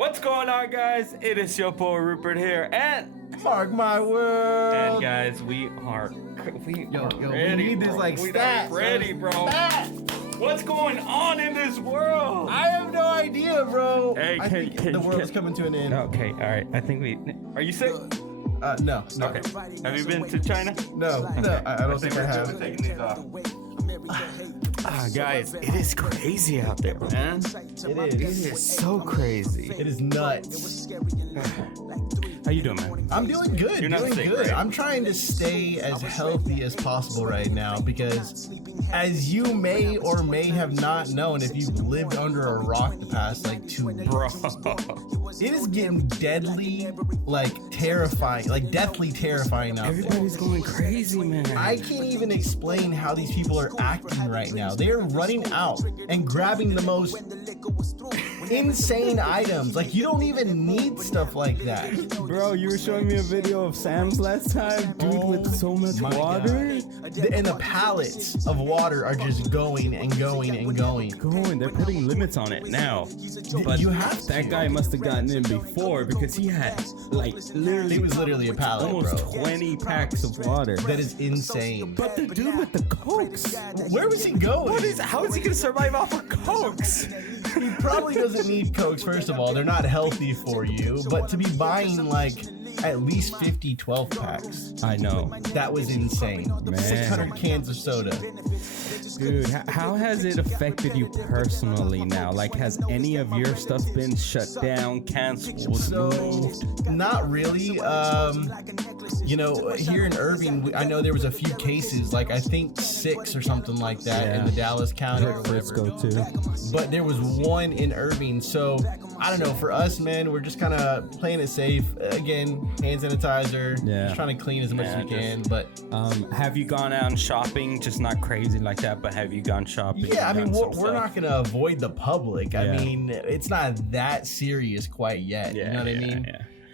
What's going on, guys? It is your boy Rupert here, and Mark my world. And guys, we are ready. We need this like stats. Ready, bro. What's going on in this world? I have no idea, bro. Hey, I think the world's coming to an end. Okay, all right. I think we. Are you sick? No. Okay. Have you been to China? No. I don't think I have. We're taking these off. Guys, it is crazy out there, man. It is So crazy. It is nuts. How you doing, man? I'm doing good. You're not doing sick, good. right? I'm trying to stay as healthy as possible right now because, as you may or may have not known, if you've lived under a rock the past like 2 weeks, Bro. it is getting deadly, like terrifying, like deathly terrifying out there. Everybody's going crazy, man. I can't even explain how these people are acting right now. They are running out and grabbing the most insane items. Like, you don't even need stuff like that. Bro, you were showing me a video of Sam's last time, dude, with so much water. And the pallets of water are just going and going and going. They're putting limits on it now. But You have that to. guy must have gotten in before because he had like literally It was literally a pallet, almost bro. 20 packs of water. That is insane. But the dude with the cokes, Where was he going? How is he gonna survive off of cokes? He probably doesn't need Cokes, first of all. They're not healthy for you. But to be buying like at least 50 12 packs, I know, that was insane. Man. 600 cans of soda. dude. How has it affected you personally now? Like, has any of your stuff been shut down, canceled, So, moved? not really. You know, here in Irving, I know there was a few cases, like I think 6 or something like that in the Dallas County or whatever. Frisco too. But there was 1 in Irving. So, I don't know. For us, man, we're just kind of playing it safe. Again, hand sanitizer. Yeah. Just trying to clean as much as we can. But Have you gone out shopping? Just not crazy like that, but have you gone shopping? yeah, I mean, done some we're stuff? not going to avoid the public. I Yeah. mean, it's not that serious quite yet. You know what I mean?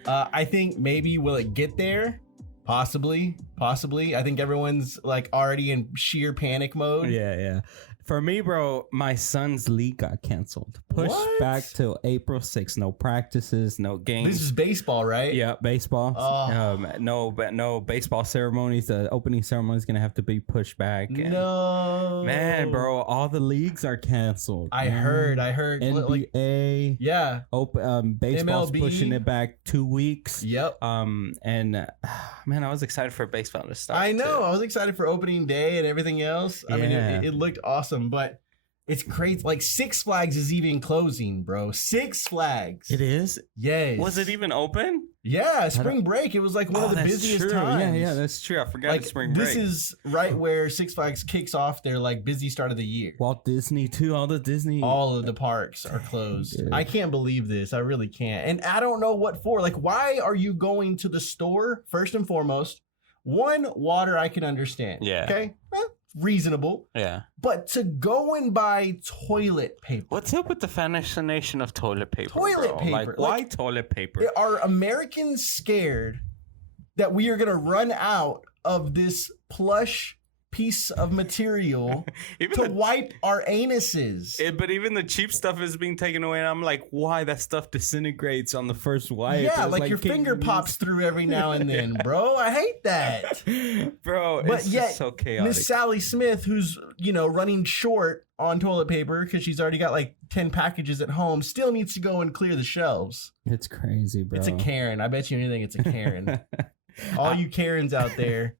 Yeah. I think maybe will it get there? Possibly. I think everyone's like already in sheer panic mode. Yeah. For me, bro, my son's league got canceled. Pushed What? back till April 6th. No practices, no games. This is baseball, right? Yeah, baseball. Oh. No baseball ceremonies. The opening ceremony is gonna have to be pushed back. And, No. man, bro, all the leagues are canceled. I man. heard. Like, NBA. yeah. Baseball's MLB. pushing it back 2 weeks. Yep. Man, I was excited for baseball to start. I know. too. I was excited for opening day and everything else. I mean, Yeah. it looked awesome, but it's crazy. Like Six Flags is even closing, bro. Six Flags. It is. Yes. Was it even open? Yeah, spring break. It was like one of the that's busiest true. times. Yeah, that's True, I forgot like it's spring break. this is right where Six Flags kicks off their like busy start of the year. Walt Disney too. All the Disney. All of the parks are closed. Dude. I can't believe this. I really can't. And I don't know what for. Like, why are you going to the store first and foremost? One, water I can understand. Yeah. Okay. Reasonable. Yeah. But to go and buy toilet paper. What's up with the fascination of toilet paper? Toilet bro? paper, Like, why like- toilet paper? Are Americans scared that we are going to run out of this plush piece of material Even to the wipe our anuses? but even the cheap stuff is being taken away, and I'm like, why? That stuff disintegrates on the first wipe. Yeah, It's like your can finger you pops through every now and then, bro. I hate that. use- bro. But It's yet, just so chaotic. Miss Sally Smith, who's, running short on toilet paper because she's already got like 10 packages at home, still needs to go and clear the shelves. It's crazy, bro. It's a Karen. I bet you anything it's a Karen. All you Karens out there,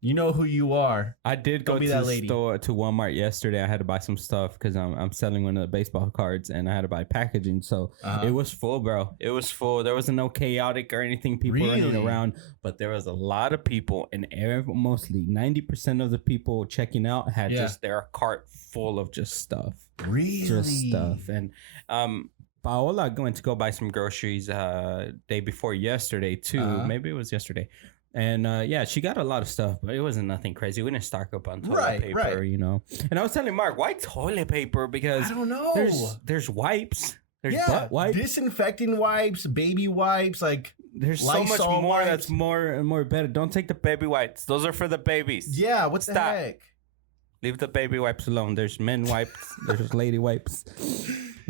you know who you are. I did go Don't to be that the lady. store to Walmart yesterday. I had to buy some stuff because I'm selling one of the baseball cards and I had to buy packaging. So Uh-huh. it was full, bro. It was full. There wasn't no chaotic or anything. People running Really? around, but there was a lot of people, and mostly 90% of the people checking out had Yeah. just their cart full of just stuff, Really? just stuff. And Paola went to go buy some groceries day before yesterday too. Uh-huh. Maybe it was yesterday. And yeah, she got a lot of stuff, but it wasn't nothing crazy. We didn't stock up on toilet paper, right. And I was telling Mark, why toilet paper? Because I don't know. there's wipes, there's yeah, butt wipes, disinfecting wipes, baby wipes, like there's so much Lysol more wipes. that's more better. Don't take the baby wipes. Those are for the babies. yeah. What the Stop. heck? Leave the baby wipes alone. There's men wipes. there's lady wipes.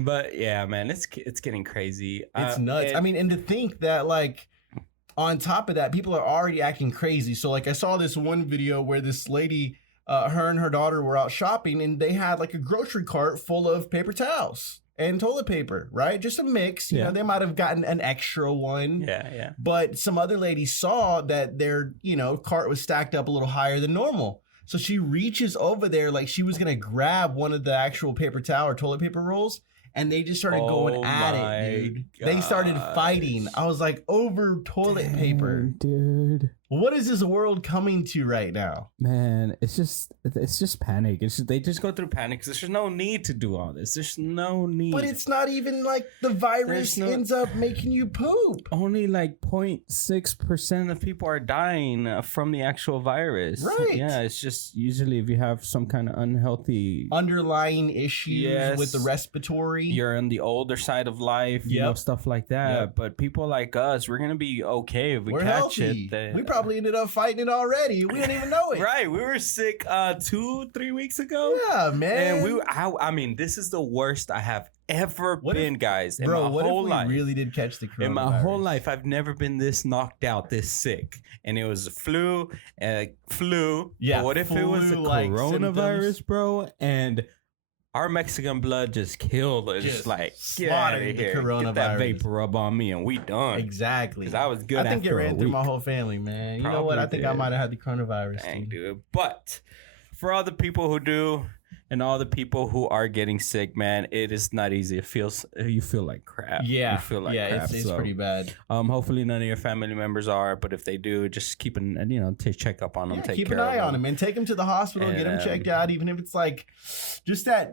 But yeah, man, it's getting crazy. It's nuts. I mean, and to think that like on top of that, people are already acting crazy. So like I saw this one video where this lady, her and her daughter were out shopping and they had like a grocery cart full of paper towels and toilet paper, right? Just a mix. You know, they might have gotten an extra one. Yeah. But some other lady saw that their, cart was stacked up a little higher than normal. So she reaches over there like she was going to grab one of the actual paper towel or toilet paper rolls. And they just started going at it, dude. They started fighting. I was like, over toilet paper. Dude. What is this world coming to right now? Man, it's just panic. They just go through panic. There's just no need to do all this. There's no need. But it's not even like the virus ends up making you poop. Only like 0.6% of people are dying from the actual virus. Right. Yeah, it's just usually if you have some kind of unhealthy underlying issues with the respiratory. You're on the older side of life, stuff like that. But people like us, we're going to be okay if we're catch healthy. it. We probably ended up fighting it already. We don't even know it. Right. We were sick 2-3 weeks ago. Yeah, man. And I mean, this is the worst I have ever been, guys. In my whole life. Really did catch the coronavirus. In my whole life, I've never been this knocked out, this sick. And it was flu. Yeah. But what if it was a coronavirus, symptoms? Bro? And our Mexican blood just killed us. Just like, get out of here. Get that vapor rub on me and we done. Exactly. Because I was good I think it ran through my whole family, man. You know what? I think I might have had the coronavirus. Dang, dude. But for all the people who do and all the people who are getting sick, man, it is not easy. You feel like crap. Yeah. You feel like crap. It's pretty bad. Hopefully none of your family members are, but if they do, just keep check up on them. Keep an eye on them and take them to the hospital, get them checked out, even if it's like just that,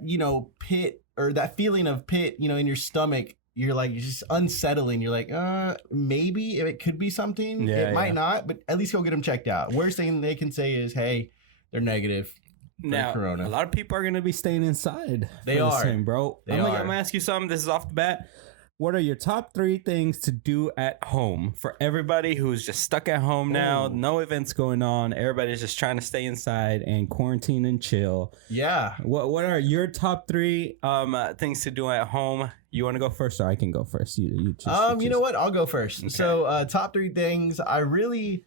pit or that feeling of pit, in your stomach. You're like, you're just unsettling. You're like, maybe it could be something. It might not, but at least go get them checked out. Worst thing they can say is, hey, they're negative. Now, corona. A lot of people are going to be staying inside. They are. Bro. I'm going to ask you something. This is off the bat. What are your top 3 things to do at home for everybody who's just stuck at home now? No events going on. Everybody's just trying to stay inside and quarantine and chill. Yeah. What are your top 3 things to do at home? You want to go first, or I can go first? You choose. You know what? I'll go first. Okay. So, top 3 things. I really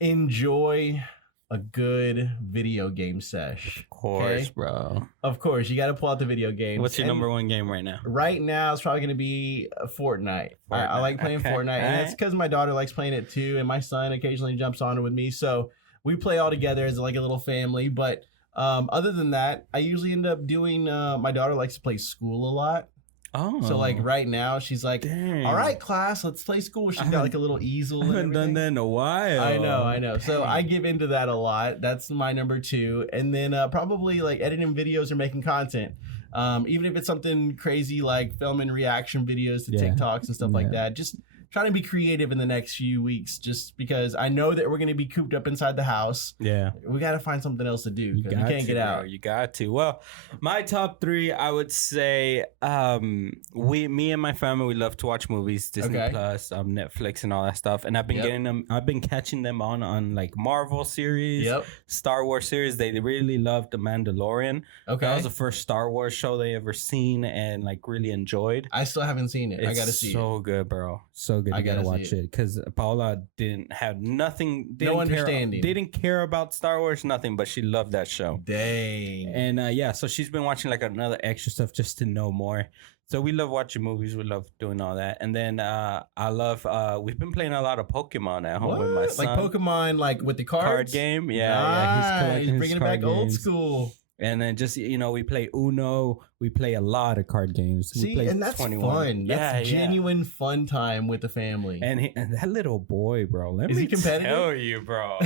enjoy a good video game sesh. Of course, bro. Of course, you got to pull out the video games. What's your number 1 game right now? Right now, it's probably going to be Fortnite. I like playing Fortnite, and that's because my daughter likes playing it too, and my son occasionally jumps on it with me. So we play all together as like a little family. But other than that, I usually end up doing. My daughter likes to play school a lot. Oh. So like right now she's like, all right, class, let's play school. She's got like a little easel. I haven't done that in a while. I know. So I give into that a lot. That's my number 2. And then probably like editing videos or making content. Even if it's something crazy like filming reaction videos to TikToks and stuff like that. Just trying to be creative in the next few weeks, just because I know that we're going to be cooped up inside the house. Yeah. We got to find something else to do because we can't get out. You got to. Well, my top 3, I would say, me and my family, we love to watch movies, Disney Plus, Netflix and all that stuff. And I've been catching them on like Marvel series, Star Wars series. They really loved The Mandalorian. Okay. That was the first Star Wars show they ever seen and like really enjoyed. I still haven't seen it. I got to see it. So good, bro. So good. You gotta watch it because Paula didn't have nothing. No understanding. Didn't care about Star Wars, nothing, but she loved that show. Dang. And so she's been watching like another extra stuff just to know more. So we love watching movies. We love doing all that. And then I love, we've been playing a lot of Pokemon at home with my son. Like Pokemon, like with the cards? Card game. Yeah. Nice. He's bringing it back old school. And then just, we play Uno. We play a lot of card games. See, and that's 21. Fun. That's genuine fun time with the family. And that little boy, bro. Is he competitive? Tell you, bro.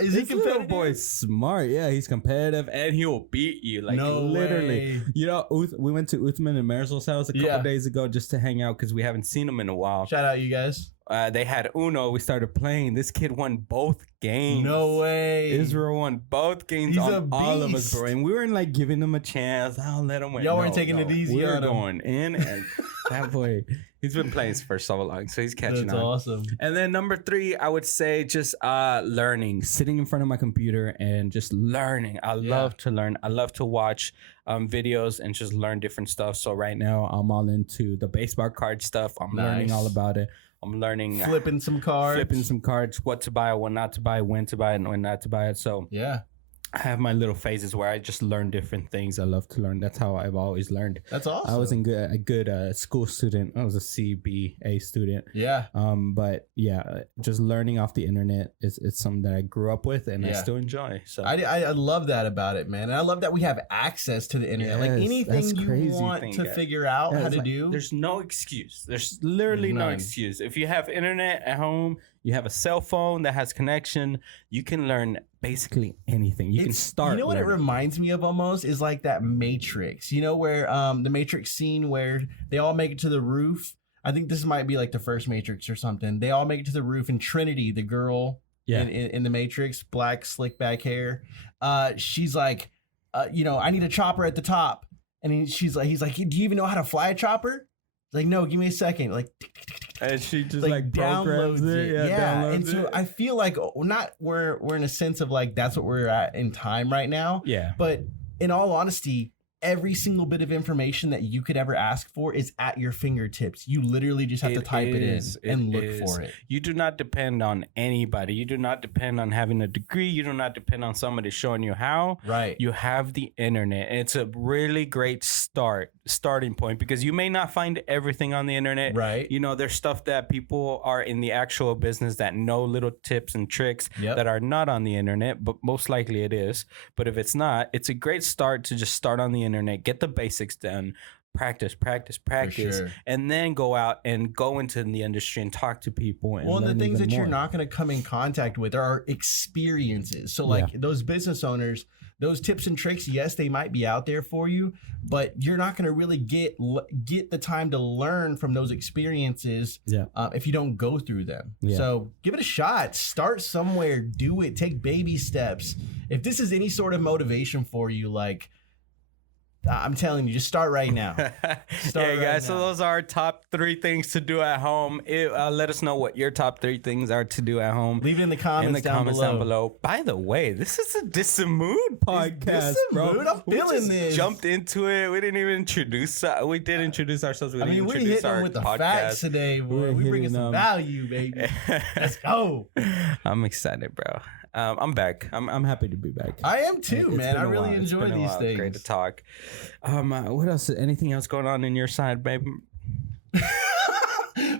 Is he competitive? Little boy's smart. Yeah, he's competitive, and he will beat you. Like literally. Way. We went to Uthman and Marisol's house a couple days ago just to hang out because we haven't seen him in a while. Shout out, you guys. They had Uno. We started playing. This kid won both games. No way. Israel won both games on all of us, bro. And we weren't like giving him a chance. I'll let him win. y'all weren't taking it easy on him. We're going in, and that boy, he's been playing for so long, so he's catching on. That's awesome. And then number 3, I would say just learning, sitting in front of my computer and just learning. I love to learn. I love to watch videos and just learn different stuff. So right now, I'm all into the baseball card stuff. I'm learning all about it. I'm learning flipping some cards, what to buy, what not to buy, when to buy it, and when not to buy it. So yeah. I have my little phases where I just learn different things. I love to learn. That's how I've always learned. That's awesome. I was a good school student. I was a CBA student. Yeah. But yeah, just learning off the internet is something that I grew up with and I still enjoy. So I love that about it, man. And I love that we have access to the internet. Like anything you want to figure out how to do. There's no excuse. There's literally no excuse. If you have internet at home, you have a cell phone that has connection, you can learn basically anything. You can start. You know what it reminds me of almost is like that Matrix. You know where the Matrix scene where they all make it to the roof. I think this might be like the first Matrix or something. They all make it to the roof, and Trinity, the girl in the Matrix, black slick back hair, she's like, I need a chopper at the top, and he's like, do you even know how to fly a chopper? Like, no, give me a second. Like, and she just like downloads it. Yeah. And so I feel like we're in a sense of like that's what we're at in time right now. Yeah. But in all honesty, every single bit of information that you could ever ask for is at your fingertips. You literally just have to type it in and look for it. You do not depend on anybody. You do not depend on having a degree. You do not depend on somebody showing you how. Right. You have the internet. And it's a really great starting point because you may not find everything on the internet. Right. You know, there's stuff that people are in the actual business that know little tips and tricks that are not on the internet, but most likely it is. But if it's not, it's a great start to just start on the internet, get the basics done, practice, and then go out and go into the industry and talk to people. And the things that you're not going to come in contact with are experiences. So like those business owners, those tips and tricks, yes, they might be out there for you, but you're not going to really get the time to learn from those experiences if you don't go through them. So give it a shot. Start somewhere. Do it. Take baby steps. If this is any sort of motivation for you, like, I'm telling you, just start right now. Guys. So those are our top 3 things to do at home. Let us know what your top 3 things are to do at home. Leave it in the comments down below. By the way, this is a DISAMOOD podcast, bro. I'm feeling this. Jumped into it. We didn't even introduce. We did introduce ourselves. We didn't introduce our with the podcast. Facts today, boy. We're bringing some value, baby. Let's go. I'm excited, bro. I'm back. I'm happy to be back. I am too, man. I really enjoy these things. Great to talk. What else? Anything else going on in your side, babe?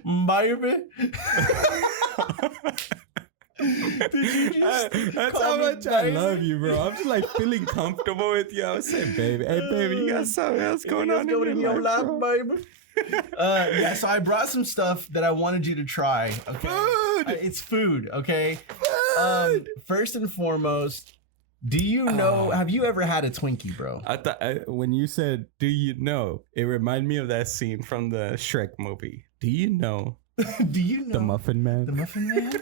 Baby. Did you just that's how much I love you, bro. I'm just like feeling comfortable with you. I was saying, baby, hey, baby, you got something else going on in your life, baby? So I brought some stuff that I wanted you to try. Okay, it's food. Okay, first and foremost, do you know? Have you ever had a Twinkie, bro? I thought when you said "do you know," it reminded me of that scene from the Shrek movie. Do you know? Do you know the Muffin Man? The Muffin Man.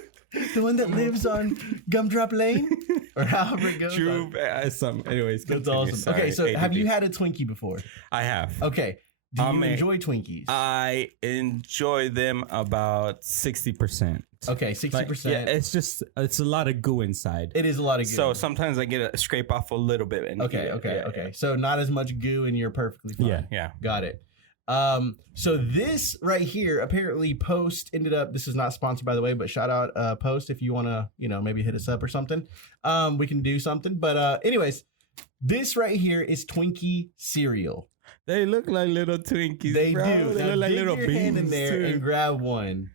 The one that lives on Gumdrop Lane? Or however it goes. True. Anyways, that's awesome. Sorry, okay, so have you had a Twinkie before? I have. Okay. Do you enjoy Twinkies? I enjoy them about 60%. Okay, 60%. It's a lot of goo inside. It is a lot of goo. So sometimes I get a scrape off a little bit. And okay. So not as much goo and you're perfectly fine. Yeah. Got it. So this right here, apparently Post ended up, this is not sponsored by the way, but shout out Post if you want to, maybe hit us up or something. We can do something. But anyways, this right here is Twinkie cereal. They look like little Twinkies. They bro. do. They look like little beans. Hand in there and grab one.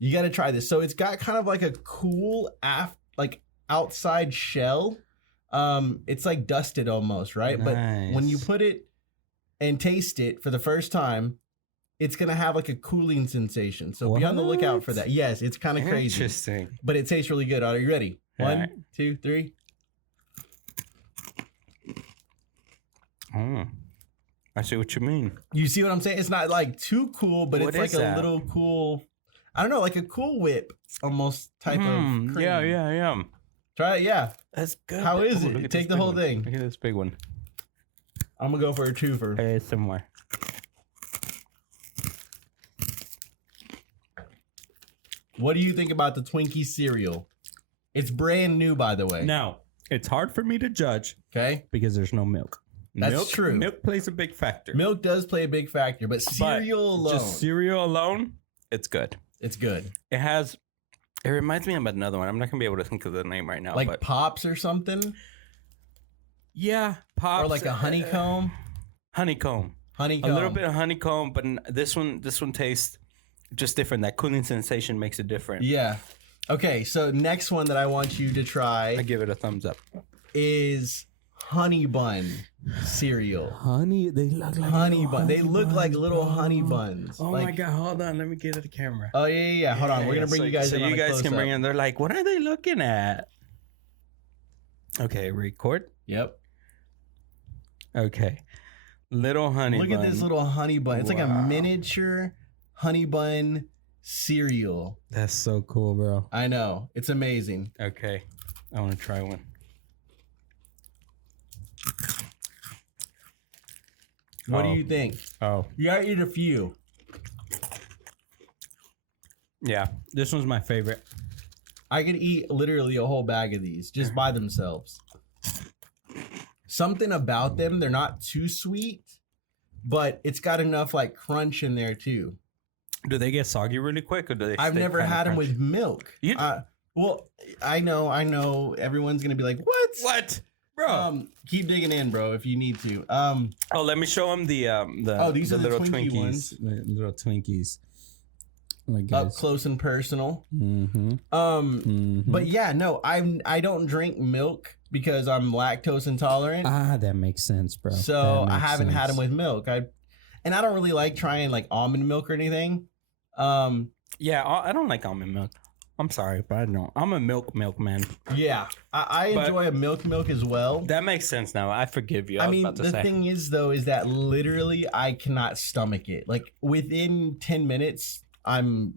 You got to try this. So it's got kind of like a cool outside shell. It's like dusted almost, right? Nice. But when you put it and taste it for the first time, it's gonna have like a cooling sensation. So be on the lookout for that. Yes, it's kind of crazy. Interesting. But it tastes really good. Are you ready? All 1, right. 2, 3. I see what you mean. You see what I'm saying? It's not like too cool, but what it's like a little cool. I don't know, like a Cool Whip almost type of cream. Yeah. Try it, yeah. That's good. How is it? Take the whole thing. Look at this big one. I'm gonna go for a twofer. Hey, some more. What do you think about the Twinkie cereal? It's brand new, by the way. Now, it's hard for me to judge. Okay. Because there's no milk. That's true. Milk plays a big factor. Milk does play a big factor, but cereal alone. Just cereal alone, it's good. It's good. It reminds me of another one. I'm not going to be able to think of the name right now. Like Pops or something? Yeah, Pops. Or like a honeycomb? Honeycomb. A little bit of honeycomb, but this one tastes just different. That cooling sensation makes it different. Yeah. Okay, so next one that I want you to try. I give it a thumbs up. Is honey bun cereal. They look like honey bun. They look like little honey buns. Oh my god! Hold on, let me get to the camera. Oh yeah. Hold on, we're gonna bring you guys. So you guys can bring in. They're like, what are they looking at? Okay, record. Yep. Okay, little honey. Look bun. at this little honey bun. It's like a miniature honey bun cereal. That's so cool, bro. I know. It's amazing. Okay, I want to try one. What do you think? Oh, you gotta eat a few. Yeah, this one's my favorite. I could eat literally a whole bag of these just by themselves. Something about them, they're not too sweet, but it's got enough like crunch in there too. Do they get soggy really quick, or do they? I've never had them with milk. Well, I know. Everyone's gonna be like, "What? What, bro?" Keep digging in, bro, if you need to. Let me show them these are the little Twinkies. Ones. The little Twinkies. Like up close and personal. Mm-hmm. But yeah, no, I don't drink milk because I'm lactose intolerant. That makes sense, bro. So I haven't had them with milk. I don't really like trying like almond milk or anything. Yeah, I don't like almond milk. I'm sorry, but I don't. I'm a milk man. Yeah, I enjoy a milk as well. That makes sense now. I forgive you. I mean, the thing is though, is that literally I cannot stomach it. Like within 10 minutes, I'm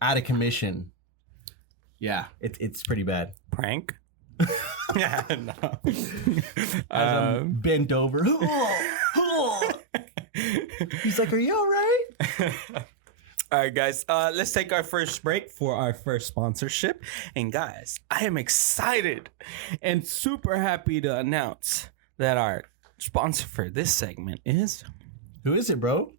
out of commission. Yeah, it's pretty bad. Prank? Yeah, no. As I'm bent over. He's like, "Are you all right?" All right, guys. Let's take our first break for our first sponsorship. And guys, I am excited and super happy to announce that our sponsor for this segment is... Who is it, bro?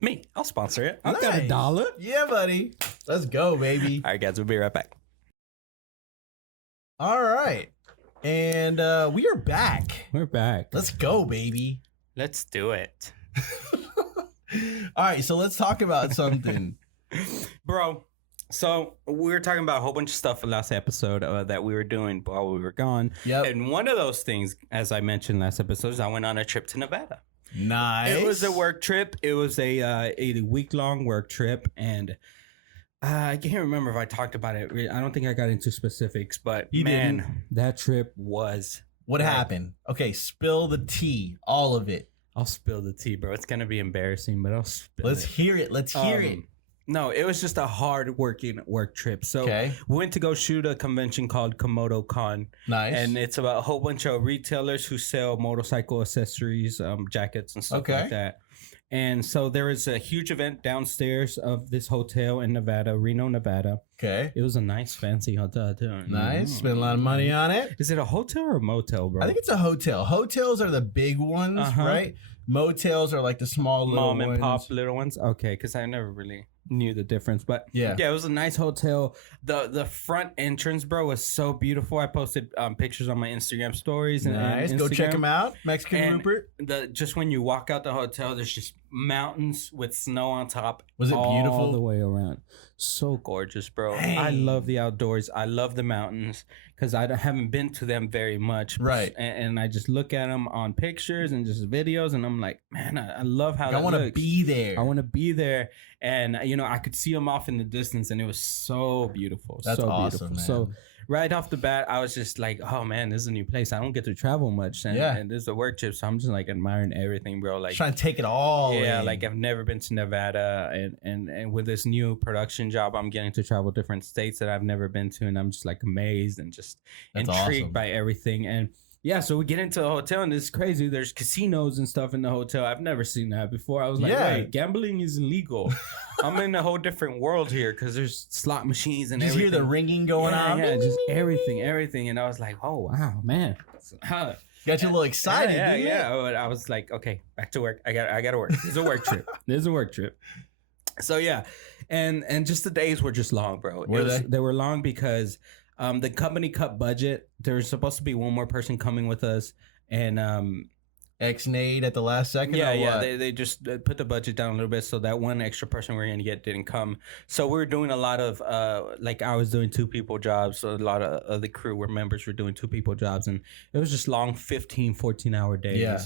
Me. I'll sponsor it. I've got $1. Yeah, buddy. Let's go, baby. All right, guys. We'll be right back. All right. And we are back. We're back. Let's go, baby. Let's do it. All right, so let's talk about something. Bro, so we were talking about a whole bunch of stuff last episode that we were doing while we were gone. Yep. And one of those things, as I mentioned last episode, is I went on a trip to Nevada. Nice. It was a work trip. It was a week-long work trip, and I can't remember if I talked about it. I don't think I got into specifics, but that trip was... What happened? Okay, spill the tea, all of it. I'll spill the tea, bro. It's gonna be embarrassing, but I'll spill Let's hear it. Let's hear it. No, it was just a hard working work trip. So we went to go shoot a convention called Komodo Con. Nice. And it's about a whole bunch of retailers who sell motorcycle accessories, jackets and stuff like that. And so there was a huge event downstairs of this hotel in Nevada, Reno, Nevada. Okay. It was a nice, fancy hotel, too. Nice. Spent a lot of money on it. Is it a hotel or a motel, bro? I think it's a hotel. Hotels are the big ones, right? Motels are like the small little ones. Mom and pop little ones? Okay, because I never really knew the difference. But yeah, it was a nice hotel. The front entrance, bro, was so beautiful. I posted pictures on my Instagram stories. Nice. Go check them out. Mexican Rupert. Just when you walk out the hotel, there's just mountains with snow on top. Was it beautiful? All the way around. So gorgeous, bro. Hey. I love the outdoors. I love the mountains because I haven't been to them very much. Right. And I just look at them on pictures and just videos, and I'm like, man, I love how that looks. I want to be there. I want to be there. And, I could see them off in the distance, and it was so beautiful. That's so awesome, beautiful. man. So right off the bat, I was just like, oh, man, this is a new place. I don't get to travel much. And this is a work trip, so I'm just, like, admiring everything, bro. Like trying to take it all in. Like, I've never been to Nevada. And with this new production job, I'm getting to travel different states that I've never been to. And I'm just, like, amazed and just intrigued by everything. And yeah, so we get into the hotel and it's crazy. There's casinos and stuff in the hotel. I've never seen that before. I was like, wait, gambling is illegal. I'm in a whole different world here because there's slot machines and everything. You hear the ringing going on? Yeah, just everything. And I was like, oh, wow, man. Got you a little excited. Yeah. But I was like, okay, back to work. I got to work. This is a work trip. So, yeah. And just the days were just long, bro. They were long because... the company cut budget. There was supposed to be one more person coming with us, and ex-nade at the last second. They just put the budget down a little bit, so that one extra person we were gonna get didn't come. So we were doing a lot of like I was doing 2 people jobs. So a lot of the crew were members were doing 2 people jobs, and it was just long 15-14 hour days. Yeah.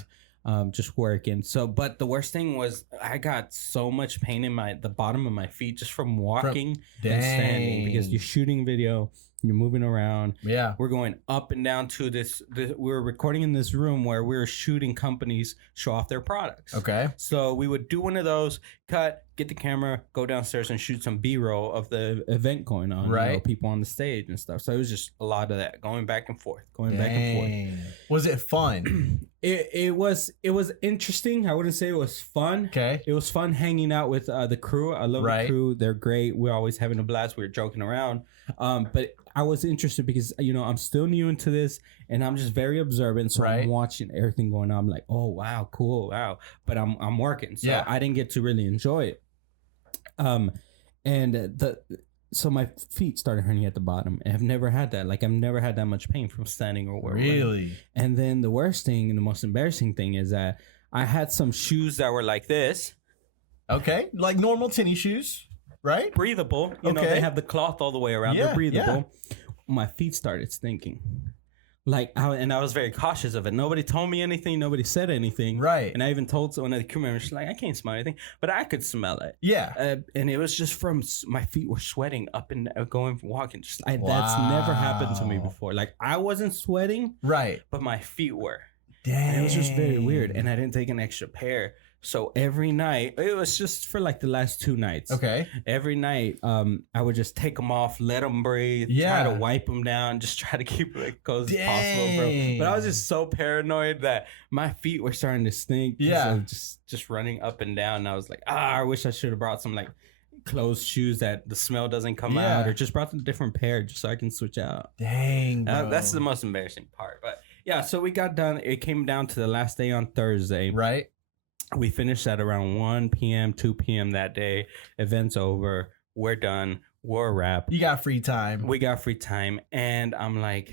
Just working. So, but the worst thing was I got so much pain in the bottom of my feet just from walking and standing because you're shooting video. You're moving around. Yeah. We're going up and down to this. We're recording in this room where we're shooting companies show off their products. Okay. So we would do one of those, cut, get the camera, go downstairs and shoot some B-roll of the event going on. Right. You know, people on the stage and stuff. So it was just a lot of that going back and forth, back and forth. Was it fun? It was interesting. I wouldn't say it was fun. Okay. It was fun hanging out with the crew. I love the crew. They're great. We're always having a blast. We're joking around. But I was interested because, you know, I'm still new into this and I'm just very observant. So I'm watching everything going on. I'm like, oh, wow, cool. Wow. But I'm working. So I didn't get to really enjoy it. So my feet started hurting at the bottom. And I've never had that. Like, I've never had that much pain from standing or working. Really? And then the worst thing and the most embarrassing thing is that I had some shoes that were like this. Okay. Like normal tennis shoes. Right? Breathable. You know, they have the cloth all the way around. They're breathable. Yeah. My feet started stinking. Like, I was very cautious of it. Nobody told me anything. Nobody said anything. Right. And I even told one of the crew members, she's like, I can't smell anything. But I could smell it. Yeah. And it was just from my feet were sweating up and going, walking. That's never happened to me before. Like, I wasn't sweating. Right. But my feet were. Dang. And it was just very weird. And I didn't take an extra pair. So every night, it was just for like the last 2 nights. Okay. Every night, I would just take them off, let them breathe, try to wipe them down, just try to keep it as close as possible, bro. But I was just so paranoid that my feet were starting to stink. Yeah. Just running up and down. And I was like, I wish I should have brought some like closed shoes that the smell doesn't come out, or just brought a different pair just so I can switch out. Dang, bro. That's the most embarrassing part. But yeah, so we got done. It came down to the last day on Thursday. Right. We finished at around 1 p.m., 2 p.m. that day. Event's over. We're done. We're a wrap. You got free time. We got free time. And I'm like,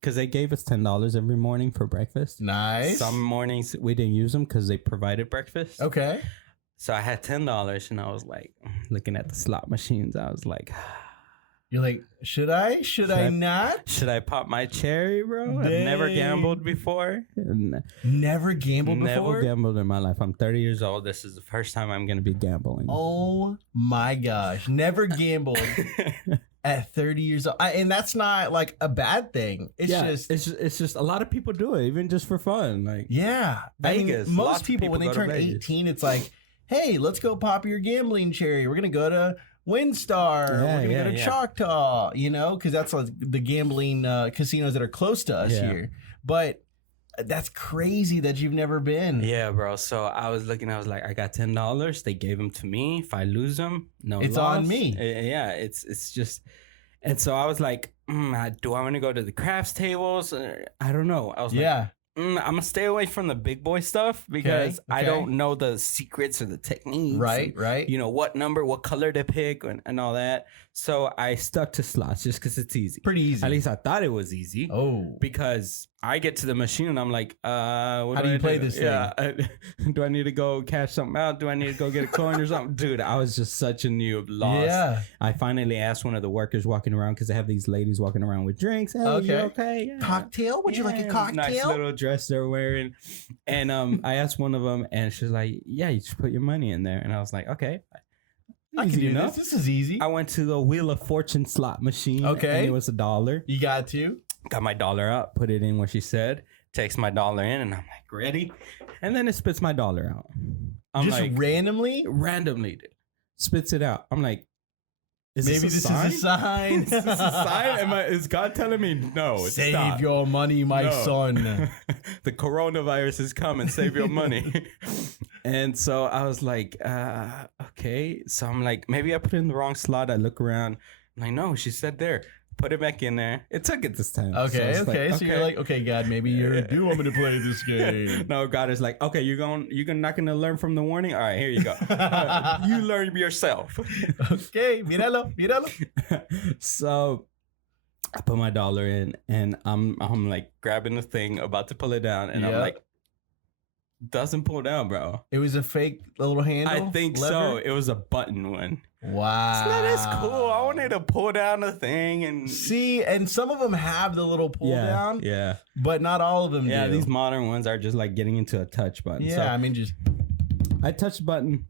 because they gave us $10 every morning for breakfast. Nice. Some mornings we didn't use them because they provided breakfast. Okay. So I had $10 and I was like, looking at the slot machines, I was like... You're like, should I? Should I not? Should I pop my cherry, bro? Dang. I've never gambled before. Never gambled before? Never gambled in my life. I'm 30 years old. This is the first time I'm going to be gambling. Oh, my gosh. Never gambled at 30 years old. And that's not, like, a bad thing. It's just a lot of people do it, even just for fun. Like, yeah. Vegas. I mean, most people, when they turn 18, it's like, hey, let's go pop your gambling cherry. We're going to go to Windstar, we're gonna go to Choctaw, you know, because that's like the gambling casinos that are close to us here. But that's crazy that you've never been. Yeah, bro. So I was looking, I was like, I got $10. They gave them to me. If I lose them, it's loss. On me. Yeah, it's just. And so I was like, do I want to go to the crafts tables? I don't know. I was like, I'm going to stay away from the big boy stuff because I don't know the secrets or the techniques. Right. You know, what number, what color to pick and all that. So I stuck to slots just because it's easy. Pretty easy. At least I thought it was easy. Oh. Because I get to the machine and I'm like, how do you play this thing? Yeah. Do I need to go cash something out? Do I need to go get a coin or something? Dude, I was just such a noob, lost. Yeah. I finally asked one of the workers walking around because they have these ladies walking around with drinks. Hey, you okay? Yeah. Cocktail? Would you like a cocktail? Nice little dress they're wearing. And I asked one of them and she's like, yeah, you just put your money in there. And I was like, okay. I can do this. This is easy. I went to the Wheel of Fortune slot machine. Okay. And it was $1. You got to? Got my dollar out, put it in where she said, takes my dollar in, and I'm like, ready? And then it spits my dollar out. I'm just like, randomly? Randomly. Spits it out. I'm like, Maybe this is a sign. Is this a sign? Is God telling me no? Save your money, my son. The coronavirus is coming. Save your money. And so I was like, okay. So I'm like, maybe I put it in the wrong slot. I look around. I'm like, no, she said there. Put it back in there. It took it this time. Okay, so you're like, okay, God, maybe you do want me to play this game. No, God is like, okay, you're not gonna learn from the warning. All right, here you go. You learn yourself. Okay, míralo. So I put my dollar in, and I'm like grabbing the thing, about to pull it down, and I'm like, doesn't pull down, bro. It was a fake little handle. I think so. It was a button one. Wow. It's not as cool. I wanted to pull down the thing and see, and some of them have the little pull down. Yeah. But not all of them do. These modern ones are just like getting into a touch button. Yeah, so I mean, just I touched the button.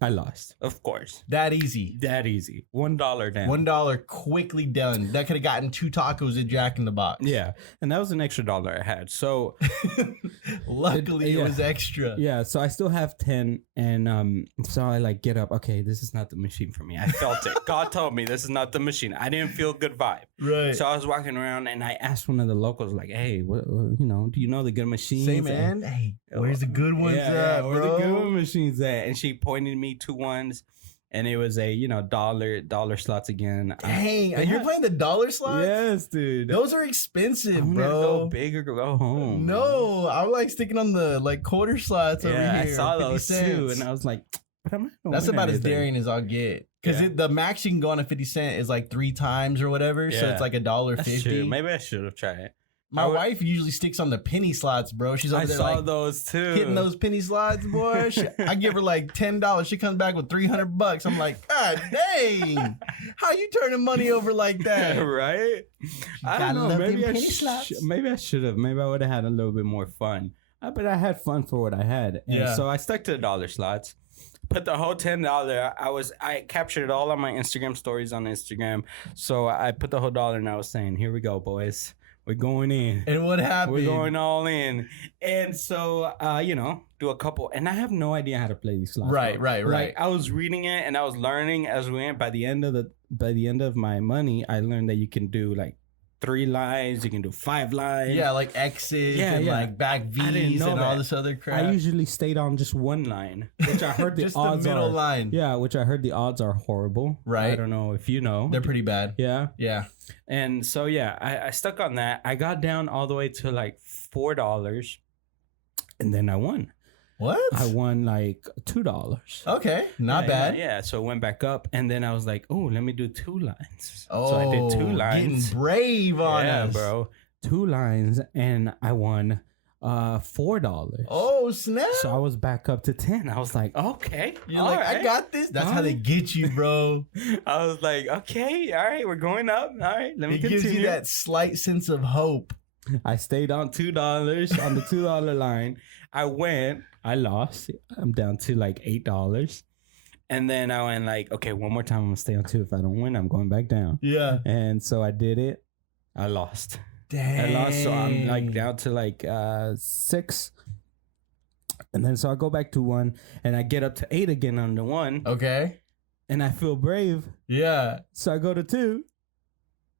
I lost. Of course. That easy. $1 down. $1 quickly done. That could have gotten 2 tacos at Jack in the Box. Yeah. And that was an extra $1 I had. So luckily it was extra. Yeah. So I still have 10. And so I like get up. Okay, this is not the machine for me. I felt it. God told me this is not the machine. I didn't feel good vibe. Right. So I was walking around and I asked one of the locals, like, hey, do you know the good machines? Say, man, hey, where's the good ones at, bro? Where the good machines at? And she pointed me to ones, and it was a dollar slots again. Dang, you're playing the dollar slots? Yes, dude. Those are expensive, bro. Go big or go home. No, I'm like sticking on the quarter slots over here. I saw those too, and I was like, but I'm not. That's about as daring as I'll get. Because the max you can go on a 50 cent is like 3 times or whatever, so it's like $1.50. Maybe I should have tried it. My wife usually sticks on the penny slots, bro. She's over there I saw those too. Hitting those penny slots, boy. I give her like $10. She comes back with $300. I'm like, God dang. How you turning money over like that? Right? I don't know. Maybe I should have. Maybe I would have had a little bit more fun. But I had fun for what I had. And so I stuck to the dollar slots. Put the whole $10. I captured it all on my Instagram stories on Instagram. So I put the whole $1 and I was saying, here we go, boys. We're going in. And what happened? We're going all in. And so, do a couple. And I have no idea how to play these slots. Right. Like, I was reading it and I was learning as we went. By the end of my money, I learned that you can do like 3 lines. You can do 5 lines. Yeah, like X's and like back V's and all this other crap. I usually stayed on just 1 line, which I heard the just odds the middle are. Line. Yeah, which I heard the odds are horrible. Right. I don't know if you know. They're pretty bad. Yeah. Yeah. And so, I stuck on that. I got down all the way to like $4 and then I won. What? I won like $2. Okay, not bad. Yeah, so it went back up, and then I was like, "Oh, let me do 2 lines." So I did 2 lines. Getting brave on us, bro. 2 lines, and I won $4. Oh snap! So I was back up to 10. I was like, "Okay, you're like, right. I got this." That's how they get you, bro. I was like, "Okay, all right, we're going up. All right, let me continue." It gives you that slight sense of hope. I stayed on $2 on the $2 line. I went. I lost. I'm down to like $8. And then I went like, okay, one more time. I'm going to stay on 2. If I don't win, I'm going back down. Yeah. And so I did it. I lost. Dang. I lost. So I'm like down to like 6. And then so I go back to 1 and I get up to 8 again on the 1. Okay. And I feel brave. Yeah. So I go to 2.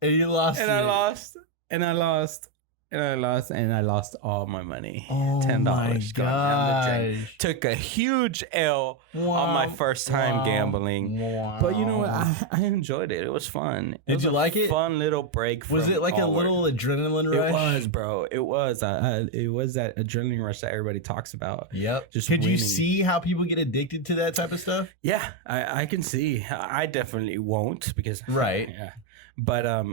And you lost. And I lost. And I lost. And I lost all my money. Oh $10 my gosh. Took a huge L on my first time gambling. Wow. But you know what? I enjoyed it. It was fun. Did you like it? Fun little break. Was it like a little adrenaline rush? It was, bro. It was. It was that adrenaline rush that everybody talks about. Yep. Could you see how people get addicted to that type of stuff? Yeah, I can see. I definitely won't because right. Yeah, but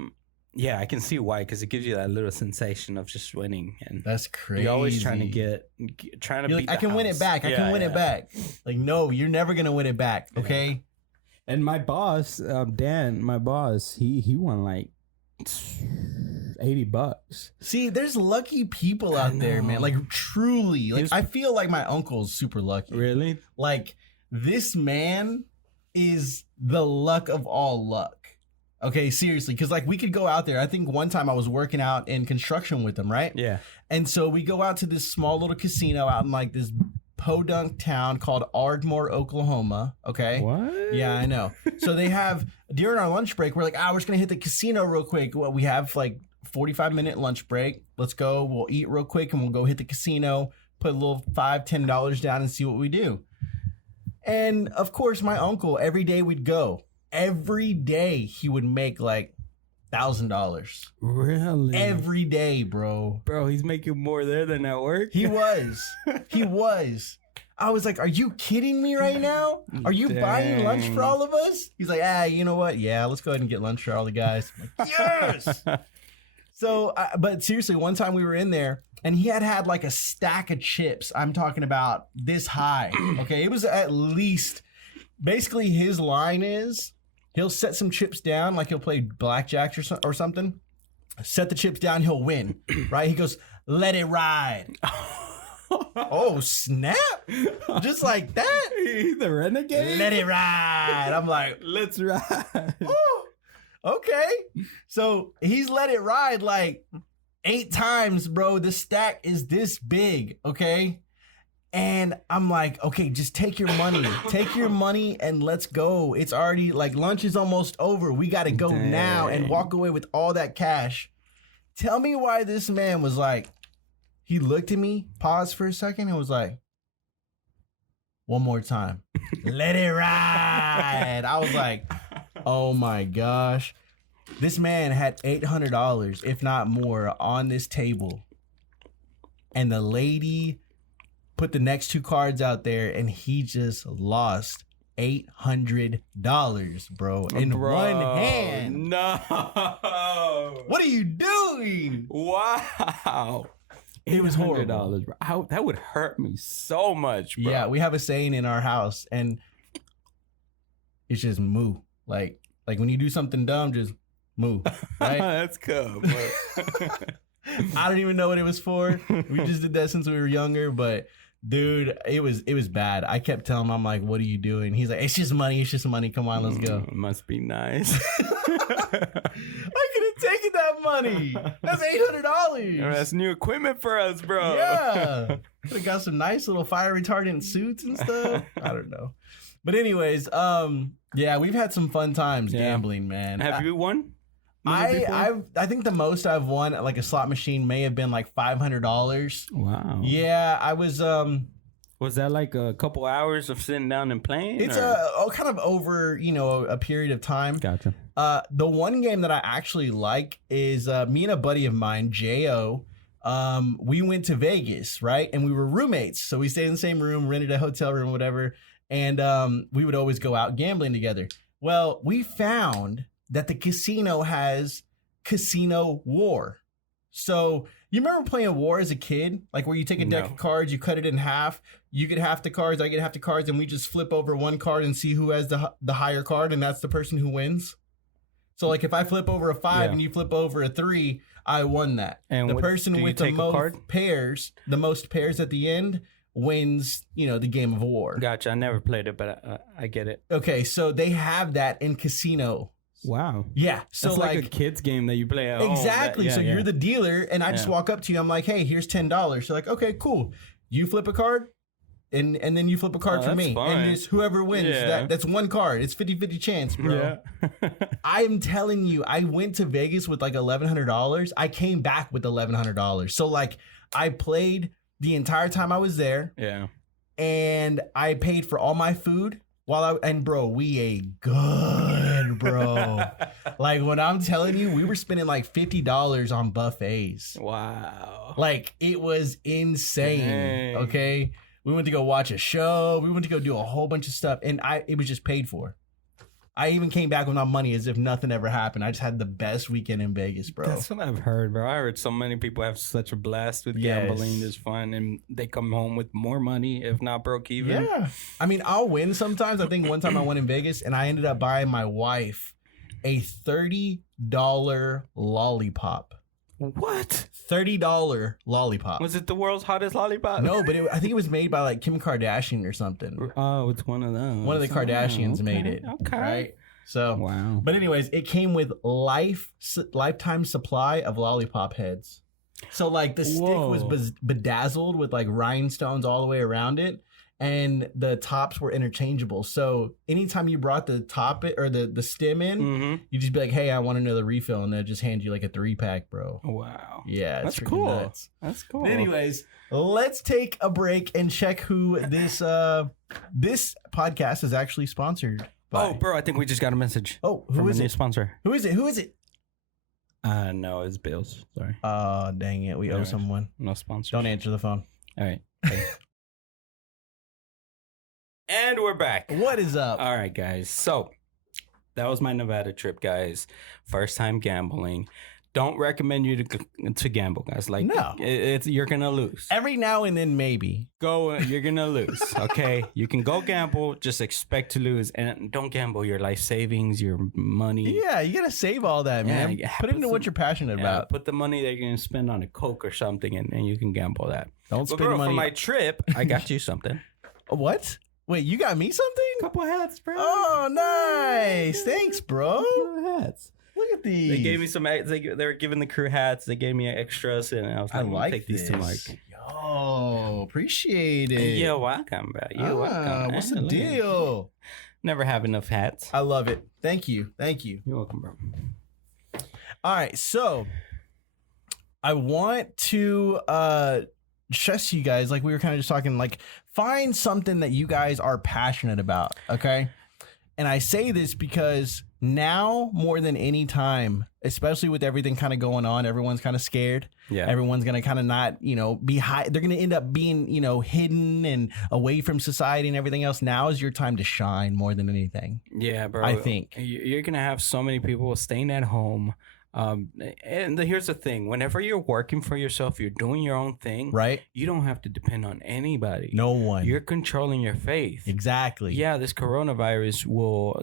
yeah, I can see why, because it gives you that little sensation of just winning, and that's crazy. You're always trying to beat. Like, I can win it back. I can win it back. Like, no, you're never gonna win it back. Okay. Yeah. And my boss, Dan, he won like $80. See, there's lucky people out there, man. Like truly, like I feel like my uncle's super lucky. Really? Like this man is the luck of all luck. Okay, seriously, because like we could go out there. I think one time I was working out in construction with them, right? Yeah. And so we go out to this small little casino out in like this podunk town called Ardmore, Oklahoma. Okay. What? Yeah, I know. So they have during our lunch break, we're like, we're just going to hit the casino real quick. Well, we have like 45-minute lunch break. Let's go. We'll eat real quick and we'll go hit the casino, put a little $5, $10 down and see what we do. And of course, my uncle, every day we'd go. Every day he would make like $1,000. Really? Every day, bro. Bro, he's making more there than at work. He was. I was like, are you kidding me right now? Are you buying lunch for all of us? He's like, you know what? Yeah, let's go ahead and get lunch for all the guys. I'm like, yes! So, but seriously, one time we were in there and he had like a stack of chips. I'm talking about this high. Okay, it was at least, basically his line is, he'll set some chips down, like he'll play blackjack or something. Set the chips down, he'll win, right? He goes, let it ride. Oh, snap. Just like that. He's the renegade. Let it ride. I'm like, let's ride. Oh, okay. So he's let it ride like 8 times, bro. The stack is this big, okay? And I'm like, okay, just take your money. Take your money and let's go. It's already like lunch is almost over. We got to go now and walk away with all that cash. Tell me why this man was like, he looked at me, paused for a second, and was like, one more time. Let it ride. I was like, oh my gosh. This man had $800, if not more, on this table. And the lady put the next 2 cards out there, and he just lost $800, bro, in one hand. No. What are you doing? Wow. It was horrible. Bro. That would hurt me so much, bro. Yeah, we have a saying in our house, and it's just moo. Like when you do something dumb, just moo. Right? That's cool, bro. I don't even know what it was for. We just did that since we were younger, but dude, it was bad. I kept telling him, I'm like, what are you doing? He's like, it's just money. Come on, let's go. Must be nice. I could have taken that money. That's $800. That's new equipment for us, bro. Yeah. Could have got some nice little fire retardant suits and stuff. I don't know. But anyways, yeah, we've had some fun times gambling, man. Have you won? I think the most I've won at like a slot machine may have been like $500. Wow. Yeah, I was Was that like a couple hours of sitting down and playing? It's kind of over, a period of time. Gotcha. The one game that I actually like is me and a buddy of mine, J.O., we went to Vegas, right? And we were roommates. So we stayed in the same room, rented a hotel room, whatever. And we would always go out gambling together. Well, we found that the casino has Casino War. So you remember playing War as a kid? Like where you take a deck of cards, you cut it in half, you get half the cards, I get half the cards, and we just flip over one card and see who has the higher card, and that's the person who wins. So like if I flip over a 5 and you flip over a 3, I won that. And the person with the most pairs at the end wins, the game of War. Gotcha. I never played it, but I get it. Okay, so they have that in Casino. Wow. Yeah. So it's like a kid's game that you play at home. Exactly. So you're the dealer, and I just walk up to you. I'm like, hey, here's $10. So like, okay, cool. You flip a card, and then you flip a card for me. Fine. And it's whoever wins. That's one card. It's 50-50 chance, bro. Yeah. I'm telling you, I went to Vegas with like $1,100. I came back with $1,100. So like I played the entire time I was there. Yeah. And I paid for all my food. Bro, we ate good, bro. Like when I'm telling you, we were spending like $50 on buffets. Wow. Like it was insane. Dang. Okay. We went to go watch a show. We went to go do a whole bunch of stuff, and it was just paid for. I even came back with my money as if nothing ever happened. I just had the best weekend in Vegas, bro. That's what I've heard, bro. I heard so many people have such a blast with gambling. It's fun, and they come home with more money, if not broke even. Yeah. I mean, I'll win sometimes. I think one time I won in Vegas, and I ended up buying my wife a $30 lollipop. What? $30 lollipop. Was it the world's hottest lollipop? No, but I think it was made by like Kim Kardashian or something. Oh, it's one of those. One of the Kardashians made it. Okay. Right? So, wow. But anyways, it came with lifetime supply of lollipop heads. So like the stick was bedazzled with like rhinestones all the way around it. and the tops were interchangeable. So anytime you brought the top or the stem in, you just be like, hey, I want another refill. And they'll just hand you like a 3-pack, bro. Wow. Yeah. That's cool. Nuts. That's cool. But anyways, let's take a break and check who this podcast is actually sponsored by. Oh, bro, I think we just got a message. Oh, who is a new it? sponsor. Who is it? No, it's Bills. Sorry. Oh, dang it. We owe someone. No sponsor. Don't answer the phone. All right. And we're back. What is up? All right, guys. So that was my Nevada trip, guys. First time gambling. Don't recommend you to gamble, guys. Like, no, you're gonna lose. Every now and then, maybe. You're gonna lose. Okay, you can go gamble. Just expect to lose, and don't gamble your life savings, your money. Yeah, you gotta save all that, man. Put it into what you're passionate about. Put the money that you're gonna spend on a Coke or something, and you can gamble that. Don't spend money. For my trip, I got you something. What? Wait, you got me something? A couple hats, bro. Oh, nice. Thanks, bro. Hats. Look at these. They gave me some. They were giving the crew hats. They gave me extras, and I was like, I take these to Mike. Yo, appreciate it. You're welcome, bro. You're welcome. What's the deal? Never have enough hats. I love it. Thank you. You're welcome, bro. All right, so I want to stress you guys, like we were kind of just talking, like find something that you guys are passionate about, okay? And I say this because now more than any time, especially with everything kind of going on, everyone's kind of scared. Yeah. Everyone's going to kind of not, be high. They're going to end up being, hidden and away from society and everything else. Now is your time to shine more than anything. Yeah, bro. I think you're going to have so many people staying at home. And here's the thing, whenever you're working for yourself, you're doing your own thing, right? You don't have to depend on anybody. No one. You're controlling your faith. Exactly. Yeah, this coronavirus will,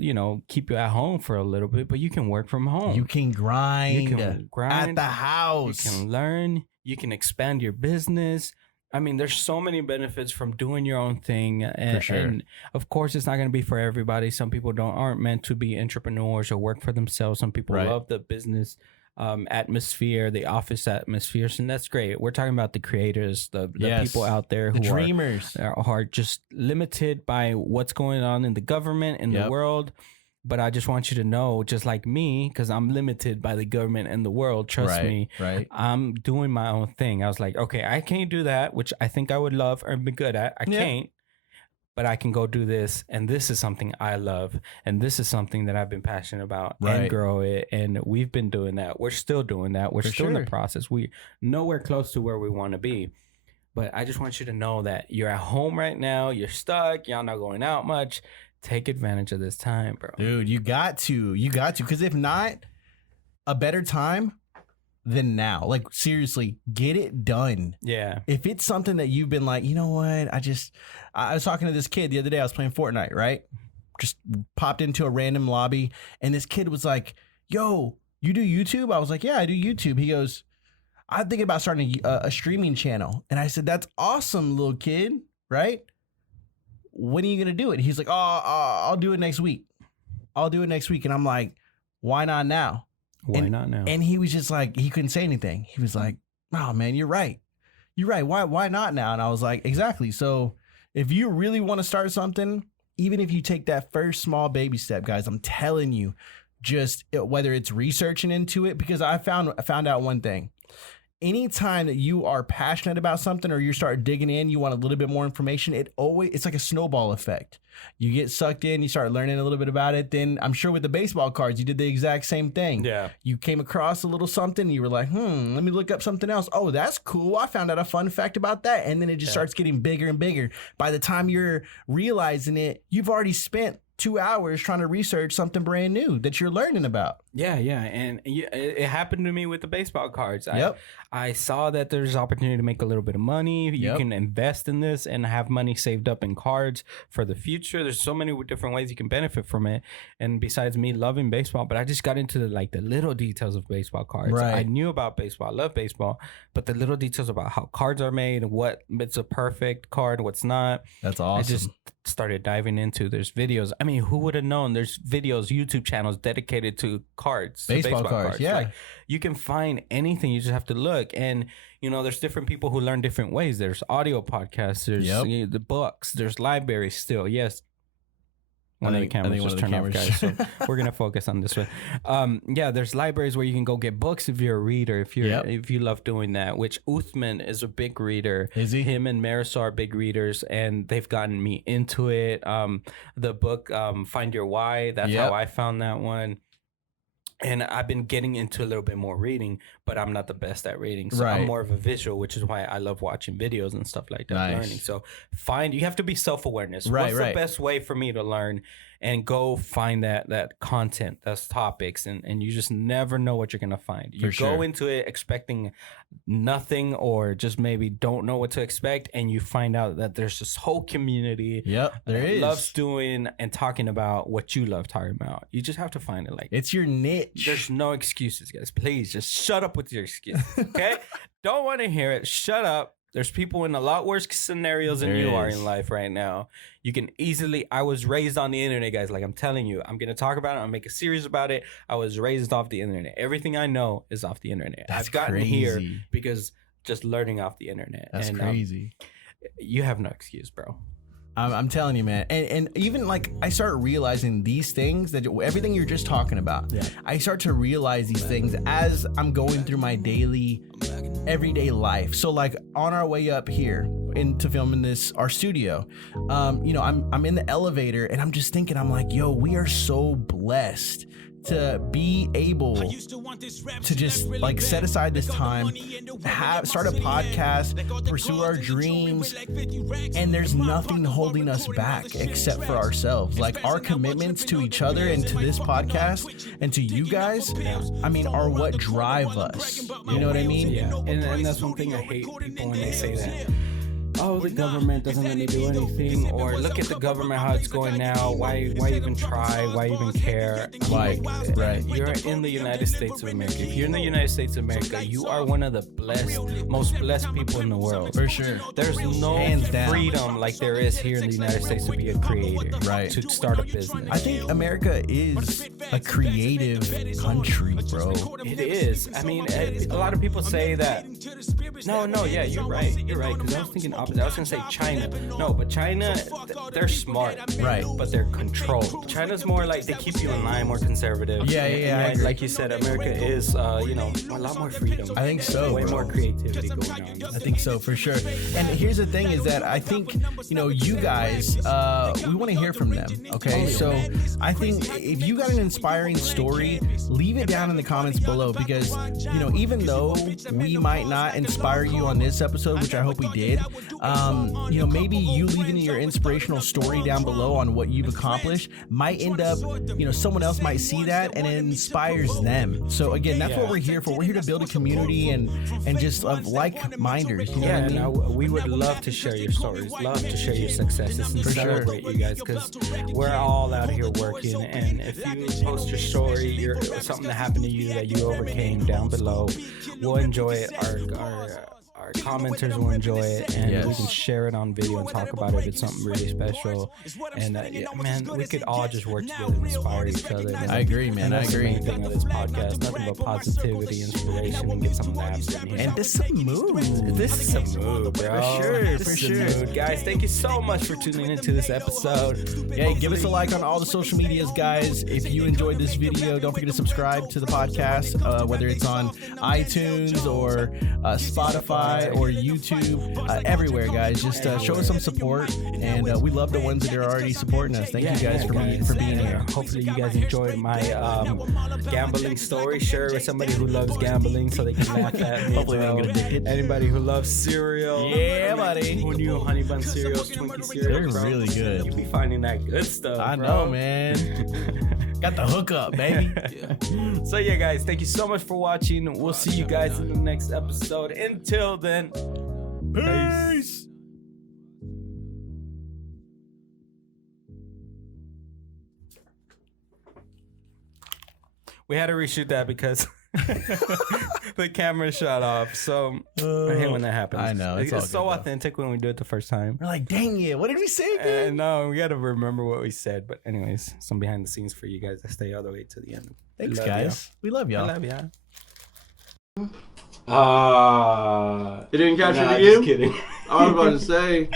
keep you at home for a little bit, but you can work from home. You can grind. At the house. You can learn. You can expand your business. I mean, there's so many benefits from doing your own thing. And, for sure. And of course, it's not going to be for everybody. Some people aren't meant to be entrepreneurs or work for themselves. Some people love the business atmosphere, the office atmosphere, and that's great. We're talking about the creators, the people out there who dreamers are just limited by what's going on in the government, in the world. But I just want you to know, just like me, because I'm limited by the government and the world, trust me, I'm doing my own thing. I was like, okay, I can't do that, which I think I would love or be good at. I can't, but I can go do this. And this is something I love. And this is something that I've been passionate about and grow it. And we've been doing that. We're still doing that. We're still in the process. We're nowhere close to where we want to be. But I just want you to know that you're at home right now. You're stuck. Y'all not going out much. Take advantage of this time, bro. Dude, you got to. Because if not, a better time than now. Like, seriously, get it done. Yeah. If it's something that you've been like, you know what? I was talking to this kid the other day. I was playing Fortnite, right? Just popped into a random lobby. And this kid was like, yo, you do YouTube? I was like, yeah, I do YouTube. He goes, I'm thinking about starting a streaming channel. And I said, that's awesome, little kid, right? When are you going to do it? He's like, I'll do it next week. And I'm like, why not now? Why not now? And he was just like, he couldn't say anything. He was like, oh, man, you're right. Why not now? And I was like, exactly. So if you really want to start something, even if you take that first small baby step, guys, I'm telling you, just whether it's researching into it, because I found out one thing. Anytime that you are passionate about something or you start digging in, you want a little bit more information, it's like a snowball effect. You get sucked in, you start learning a little bit about it. Then I'm sure with the baseball cards, you did the exact same thing. Yeah. You came across a little something, you were like, let me look up something else. Oh, that's cool. I found out a fun fact about that. And then it just starts getting bigger and bigger. By the time you're realizing it, you've already spent 2 hours trying to research something brand new that you're learning about. Yeah. And it happened to me with the baseball cards. Yep. I saw that there's opportunity to make a little bit of money. You can invest in this and have money saved up in cards for the future. There's so many different ways you can benefit from it. And besides me loving baseball, but I just got into the little details of baseball cards. Right. I knew about baseball. I love baseball, but the little details about how cards are made, what it's a perfect card, what's not. That's awesome. I just started diving into. There's videos. I mean, who would have known? There's videos, YouTube channels dedicated to cards, baseball cards. Yeah, like, you can find anything. You just have to look. And there's different people who learn different ways. There's audio podcasts. There's the books. There's libraries still. Yes. One of the cameras just turned off, guys. So we're gonna focus on this one. There's libraries where you can go get books if you're a reader. If you love doing that, which Uthman is a big reader. Is he? Him and Marisol are big readers, and they've gotten me into it. The book Find Your Why. That's how I found that one. And I've been getting into a little bit more reading, but I'm not the best at reading. So I'm more of a visual, which is why I love watching videos and stuff like that, learning. So you have to be self-awareness. What's the best way for me to learn? And go find that content, those topics, and you just never know what you're going to find. You go into it expecting nothing, or just maybe don't know what to expect, and you find out that there's this whole community that loves doing and talking about what you love talking about. You just have to find it. Like, it's your niche. There's no excuses, guys. Please just shut up with your excuses, okay? Don't want to hear it. Shut up. There's people in a lot worse scenarios than you are in life right now. You can I was raised on the internet, guys. Like, I'm telling you, I'm going to talk about it. I'll make a series about it. I was raised off the internet. Everything I know is off the internet. I've gotten here because just learning off the internet. That's crazy. You have no excuse, bro. I'm telling you, man. And even like I start realizing these things, that everything you're just talking about, I start to realize these things as I'm going through my everyday life. So like on our way up here into filming our studio, I'm in the elevator and I'm just thinking, I'm like, yo, we are so blessed to be able to just like set aside this time, start a podcast, pursue our dreams, and there's nothing holding us back except for ourselves. Like, our commitments to each other and to this podcast and to you guys, I mean, are what drive us. You know what I mean? Yeah. And that's one thing I hate people when they say that. Oh, the government doesn't let me do anything, or look at the government, how it's going now. Why even try? Why even care? Right. You're in the United States of America. If you're in the United States of America, you are one of the most blessed people in the world. For sure. There's no freedom like there is here in the United States to be a creator, to start a business. I think America is a creative country, bro. It is. I mean, a lot of people say that. No, yeah, you're right. Because I was thinking opposite. I was gonna say China. No, but China, they're smart, but they're controlled. China's more like they keep you in line, more conservative. Yeah. And like you said, America is, a lot more freedom. I think so. Way more creativity going on. I think so, for sure. And here's the thing: is that I think you guys, we want to hear from them. Okay, so I think if you got an inspiring story, leave it down in the comments below, because even though we might not inspire you on this episode, which I hope we did. Maybe you leaving your inspirational story down below on what you've accomplished might end up, someone else might see that and it inspires them. So again, that's what we're here for. We're here to build a community and just of like-minders. You know what I mean? We would love to share your stories, love to share your successes, and celebrate you guys, because we're all out here working. And if you post your story, something that happened to you that you overcame down below, we'll enjoy it. Our commenters will enjoy it, and we can share it on video and talk about it if it's something really special. And man, we could all just work together and inspire each other. And I agree, man. That's the main thing of this podcast. Nothing but positivity, inspiration, and get some laughs in here. And this is a mood. This is a mood, bro. For sure. Guys, thank you so much for tuning into this episode. Yeah, give us a like on all the social medias, guys. If you enjoyed this video, don't forget to subscribe to the podcast, whether it's on iTunes or Spotify or YouTube, everywhere, guys. Just show us some support, and we love the ones that are already supporting us. Thank you guys for being here. Hopefully you guys enjoyed my gambling story. Share it with somebody who loves gambling so they can laugh at me. Hopefully they don't get addicted. Anybody who loves cereal, buddy. Who knew Honey Bun cereals, Twinkie cereals? They're really good. You be finding that good stuff. I know, man. Got the hookup, baby. So yeah, guys, thank you so much for watching. We'll see you guys in the next episode. Until then, peace. We had to reshoot that because The camera shut off. So I hate when that happens. I know. It's so authentic when we do it the first time. We're like, dang it. What did we say again? No, we got to remember what we said. But anyways, some behind the scenes for you guys that stay all the way to the end. Thanks, guys. We love y'all. I love y'all. It didn't capture to you? Just kidding. I was about to say.